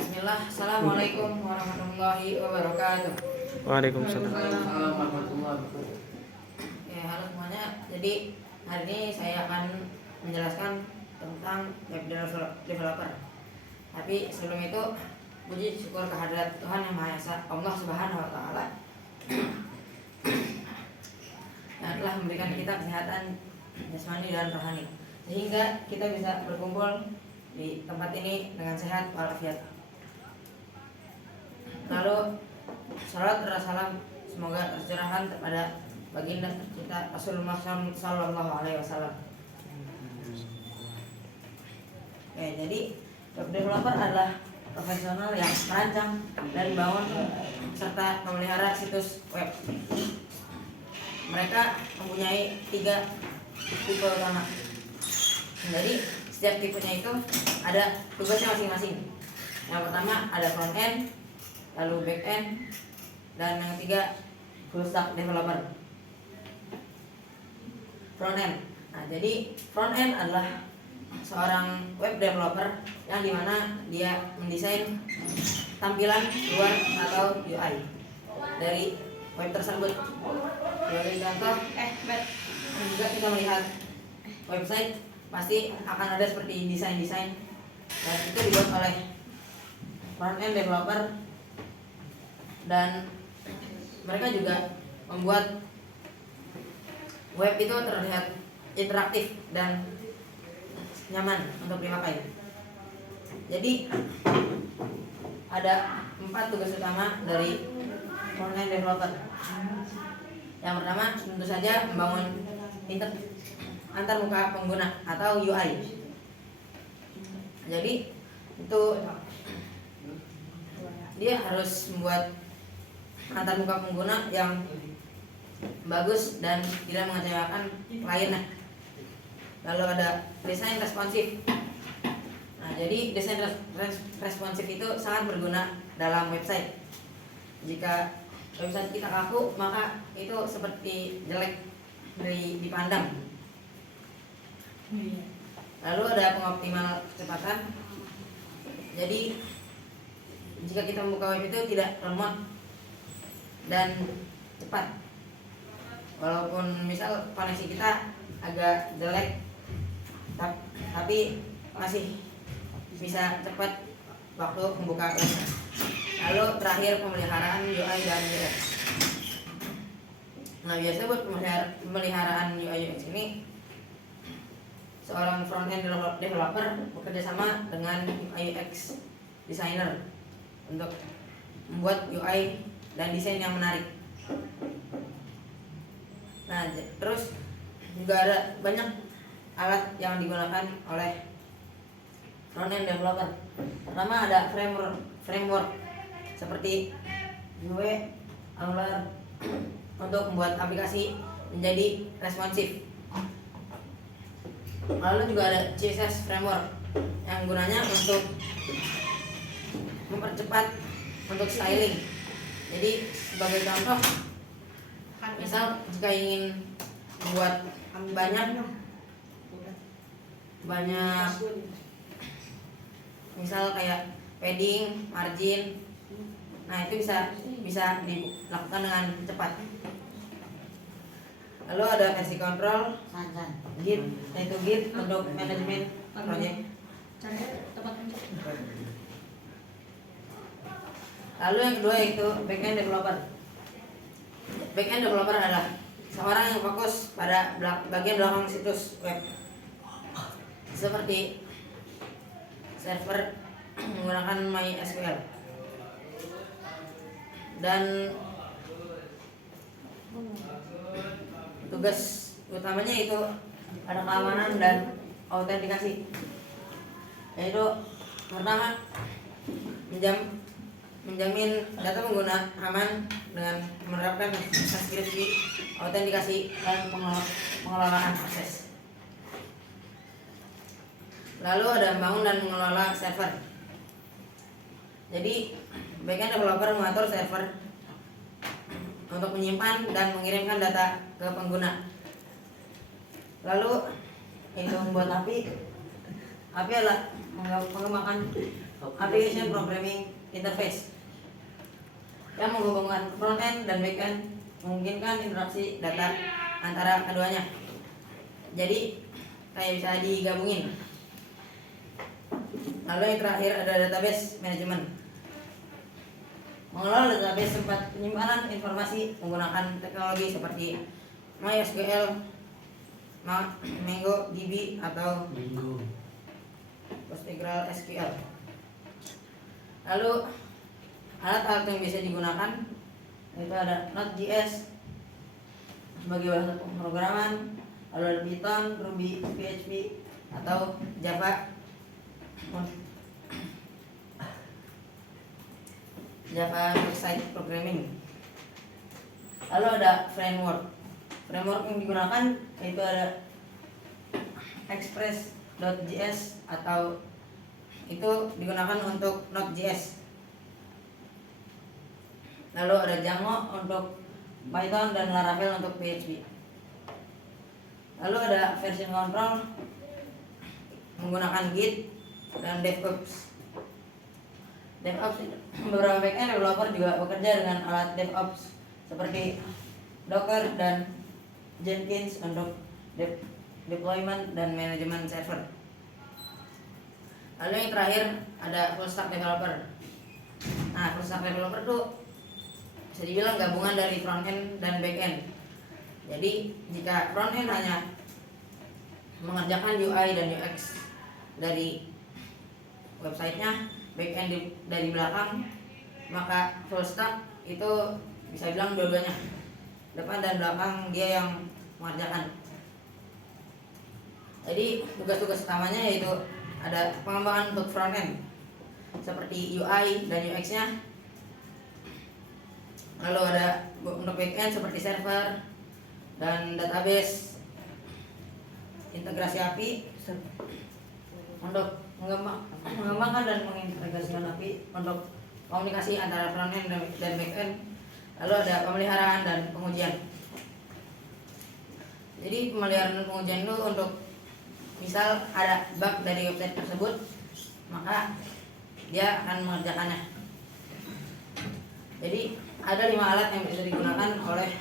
Bismillah, Assalamualaikum warahmatullahi wabarakatuh. Waalaikumsalam. Waalaikumsalam warahmatullahi wabarakatuh. Ya, halo semuanya. Jadi hari ini saya akan menjelaskan tentang web developer. Tapi sebelum itu, puji syukur kehadirat Tuhan Yang Maha Esa, Allah Subhanahu Wa Taala, yang telah memberikan kita kesehatan jasmani dan rohani, sehingga kita bisa berkumpul di tempat ini dengan sehat walafiat. Lalu salat dan salam semoga tercurahkan kepada baginda kita Rasulullah Sallallahu Alaihi Wasallam. Oke, jadi web developer adalah profesional yang merancang dan membangun serta memelihara situs web. Mereka mempunyai 3 tipe utama. Jadi setiap tipenya itu ada tugasnya masing-masing. Yang pertama ada front end, lalu back end, dan yang ketiga full stack developer. Front end. Nah, jadi front end adalah seorang web developer yang dimana dia mendesain tampilan luar atau UI dari web tersebut. Sebagai contoh, juga kita melihat website pasti akan ada seperti desain-desain, dan itu dibuat oleh front end developer, dan mereka juga membuat web itu terlihat interaktif dan nyaman untuk dipakai. Jadi ada 4 tugas utama dari front end developer. Yang pertama tentu saja membangun antar muka pengguna atau UI. Jadi itu dia harus membuat antar muka pengguna yang bagus dan tidak mengecewakan kliennya. Lalu ada desain responsif. Nah, jadi desain responsif itu sangat berguna dalam website. Jika website kita kaku, maka itu seperti jelek dipandang. Lalu ada pengoptimal kecepatan. Jadi jika kita membuka web itu tidak lemot dan cepat. Walaupun misal koneksi kita agak jelek, tapi masih bisa cepat waktu membuka web. Lalu terakhir pemeliharaan UI dan UX. Nah, biasanya buat pemeliharaan UI UX ini seorang front end developer bekerja sama dengan UI UX designer untuk membuat UI dan desain yang menarik. Nah, terus juga ada banyak alat yang digunakan oleh front end developer. Pertama ada framework seperti Vue, Angular untuk membuat aplikasi menjadi responsif. Lalu juga ada CSS framework yang gunanya untuk mempercepat untuk styling. Jadi sebagai contoh, misal jika ingin membuat banyak misal kayak padding, margin, nah itu bisa dilakukan dengan cepat. Lalu ada versi control, Git, yaitu Git untuk manajemen project. Lalu yang kedua yaitu backend developer. Backend developer adalah seorang yang fokus pada bagian belakang situs web, seperti server menggunakan MySQL, dan tugas utamanya itu ada keamanan dan autentikasi, yaitu pertama menjamin data pengguna aman dengan menerapkan enkripsi, autentikasi, dan pengelolaan akses. Lalu ada membangun dan mengelola server. Jadi backend developer mengatur server untuk menyimpan dan mengirimkan data ke pengguna. Lalu itu membuat API adalah mengembangkan application programming interface yang menghubungkan front end dan back end, memungkinkan interaksi data antara keduanya. Jadi kayak bisa digabungin. Lalu yang terakhir ada database management. Mengelola database tempat penyimpanan informasi menggunakan teknologi seperti MySQL, MongoDB atau PostgreSQL. Lalu alat-alat yang bisa digunakan itu ada Node.js sebagai bahasa pemrograman, lalu ada Python, Ruby, PHP atau Java website programming. Lalu ada framework yang digunakan yaitu ada Express.js atau itu digunakan untuk Node.js. Lalu ada Django untuk Python dan Laravel untuk PHP. Lalu ada version control menggunakan Git dan DevOps. Beberapa backend developer juga bekerja dengan alat DevOps seperti Docker dan Jenkins untuk deployment dan manajemen server. Lalu yang terakhir ada full stack developer. Nah, full stack developer tuh bisa dibilang gabungan dari front end dan back end. Jadi jika front end hanya mengerjakan UI dan UX dari websitenya, back end dari belakang, maka full stack itu bisa bilang dua-duanya, depan dan belakang dia yang mengerjakan. Jadi tugas-tugas utamanya yaitu ada pengembangan untuk front end seperti UI dan UX-nya. Lalu ada untuk back end seperti server dan database, integrasi API untuk mengembangkan dan mengintegrasikan API untuk komunikasi antara front end dan back end. Lalu ada pemeliharaan dan pengujian. Jadi pemeliharaan dan pengujian itu untuk misal ada bug dari website tersebut, maka dia akan mengerjakannya. Jadi ada 5 alat yang bisa digunakan oleh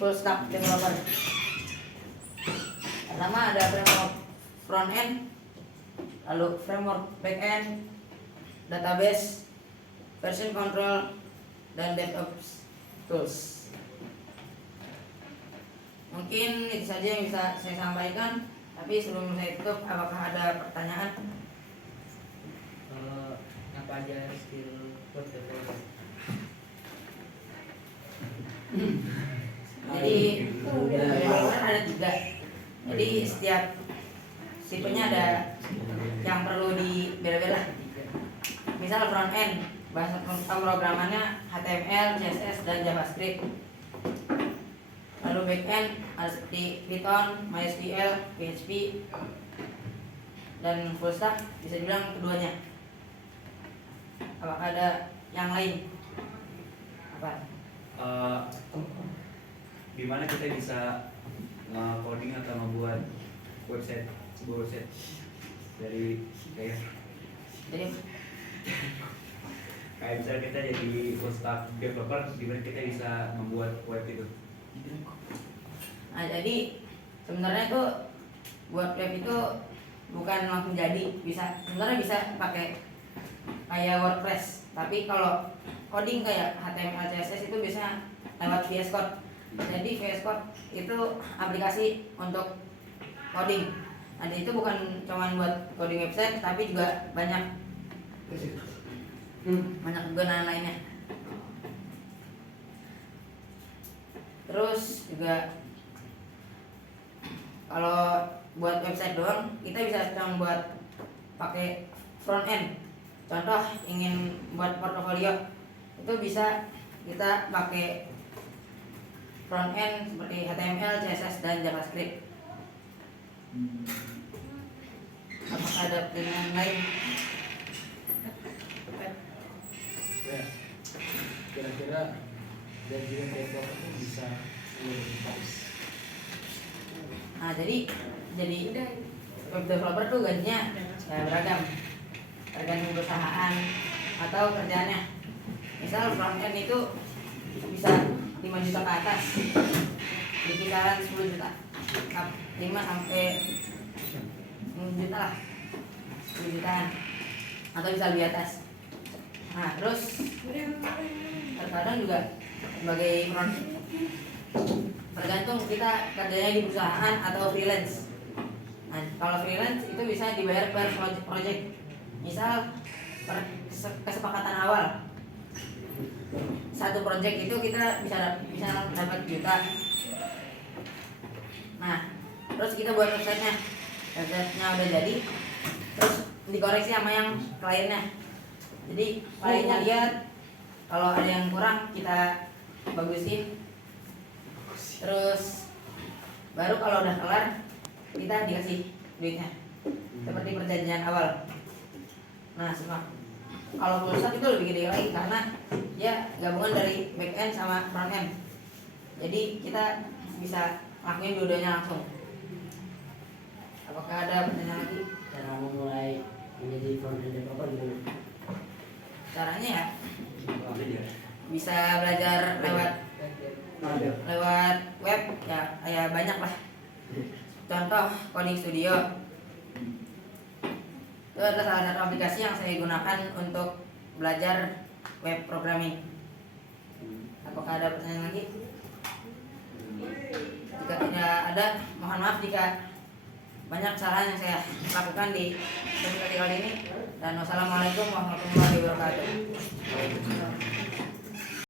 full stack developer. Pertama ada framework front end, lalu framework back end, database, version control, dan DevOps tools. Mungkin itu saja yang bisa saya sampaikan. Tapi sebelum saya tutup, apakah ada pertanyaan? Apa aja skill web developer? Jadi developer ada 3. Jadi setiap tipenya ada yang perlu dibela-bela. Misal front end, bahasa pemrogramannya HTML, CSS, dan JavaScript. Lalu back end ada seperti Python, MySQL, PHP, dan full stack bisa dibilang keduanya. Apakah ada yang lain? Apa? Di mana kita bisa coding atau membuat sebuah website dari Jadi kayak misalnya kita jadi full stack developer, di mana kita bisa membuat web itu. Nah, jadi sebenarnya tuh buat web itu bukan langsung jadi, sebenarnya bisa pakai kayak WordPress. Tapi kalau coding kayak HTML, CSS itu bisa lewat VS Code. Jadi VS Code itu aplikasi untuk coding. Nah, itu bukan cuma buat coding website, tapi juga banyak kegunaan lainnya. Terus juga kalau buat website doang, kita bisa cuma buat pakai front end. Contoh ingin buat portofolio, itu bisa kita pakai front end seperti HTML, CSS, dan JavaScript. Apakah ada pertanyaan lain? Ya, kira-kira gaji developer itu bisa lebih bagus. Nah, jadi web developer tuh gajinya beragam. tergantung perusahaan atau kerjaannya. Misal front end itu bisa 5 juta ke atas, di kisaran 10 juta, 5 sampai 10 juta lah, 10 jutaan atau bisa lebih atas. Nah terus terkadang juga sebagai front, tergantung kita kerjanya di perusahaan atau freelance. Nah kalau freelance itu bisa dibayar per project. Misal kesepakatan awal satu project itu kita bisa dapat juta. Nah terus kita buat websitenya udah jadi, terus dikoreksi sama yang kliennya. Jadi kliennya lihat kalau ada yang kurang kita bagusin, terus baru kalau udah kelar kita dikasih duitnya seperti perjanjian awal. Nah semua kalau full stack itu lebih gede lagi karena dia gabungan dari back end sama front end, jadi kita bisa lakuin dua-duanya langsung. Apakah ada pertanyaan lagi? Cara memulai menjadi front end developer gimana? Caranya ya Ambil ya. bisa belajar lewat web ya banyak lah. Contoh Coding Studio itu adalah salah satu aplikasi yang saya gunakan untuk belajar web programming. Apakah ada pertanyaan lagi? Jika tidak ada, mohon maaf jika banyak kesalahan yang saya lakukan di episode kali ini. Dan wassalamualaikum warahmatullahi wabarakatuh.